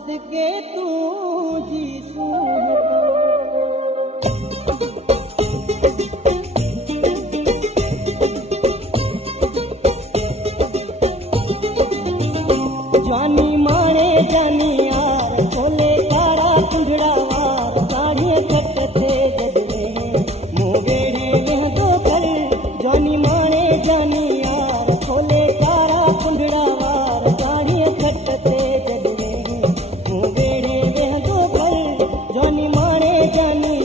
सदके तू जी जानी माणे जानी यार खोले कारा कुंडड़ा वार साड़िए कटते जदवे मोगेड़े में दो कर जानी माणे जानी यार खोले कारा कुंडड़ा वार साड़िए कटते जदवे मोगेड़े में दो कर जानी माणे जानी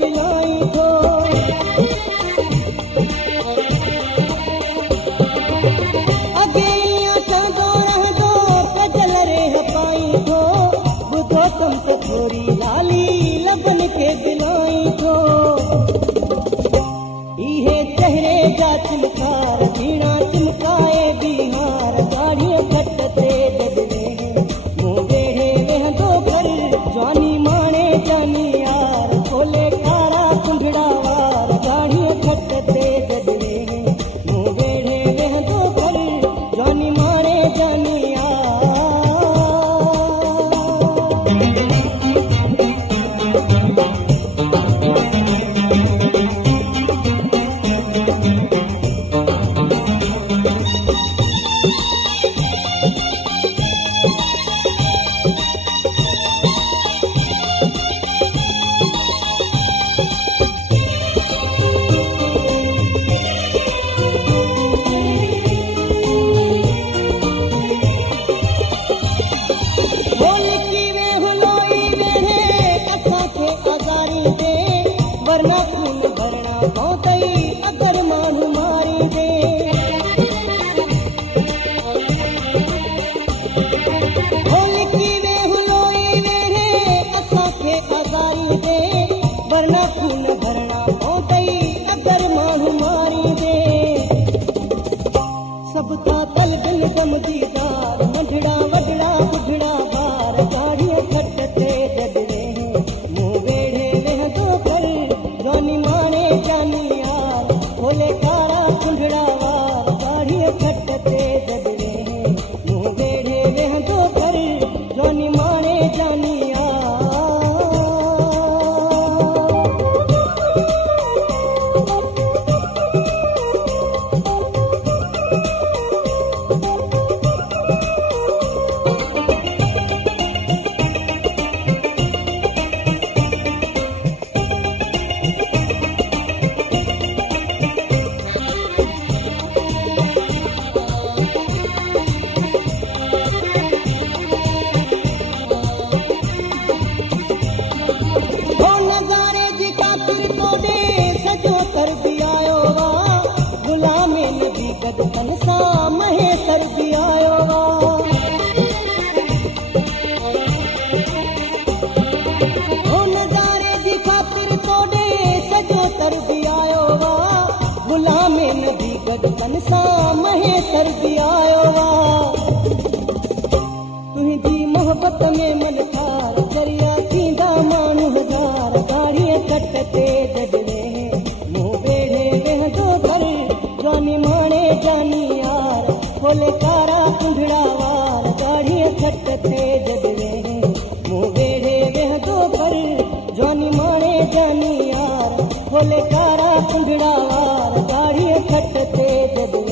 बिलाई को अगे दो पैदल रे पाई को बुधो तुम तो थोड़ी लाली लबन के बिलाई को इहे चेहरे जा चिमकार बीणा चिमकाए बिहार गाड़ियों कटते जदवे मोगेड़े में दो कर जानी माणे जानी यार खोले कारा कुंडड़ा वार गाड़ियों कटते जदवे मोगेड़े में दो कर जानी माणे जानी वरना खून भरना पौतई अगर मानू मारी दे होली की वे हुलोई वेरे असा के आजारी दे वरना खून भरना पौतई अगर मानू मारी दे सबका तल दिल गम दीदार मंझड़ा वडड़ा बुढ़ड़ा बार गाड़ियां खटते जदवे मोगेड़े में दो कर जानी माणे जानी यार खोले कारा कुंडड़ा वार गाड़ियां खटते जदवे मोगेड़े में दो कर जानी माणे जानी सा महेसर भी आयो ओ नजारे जी खातिर तोड़े सजो तर भी आयो गुलाम नबी गडपन सा महेसर भी आयो तुझी मोहब्बत में मन थार दरिया थींदा माण्हू हजार गाड़ियां कटते जदवे मोगेड़े में दो कर जानी माणे जानी यार खोले कारा कुंडड़ा वार गाड़ियां खटते जदवे मोगेड़े में दो कर जानी माणे जानी यार खोले कारा कुंडड़ा वार गाड़ियां खटते जदवे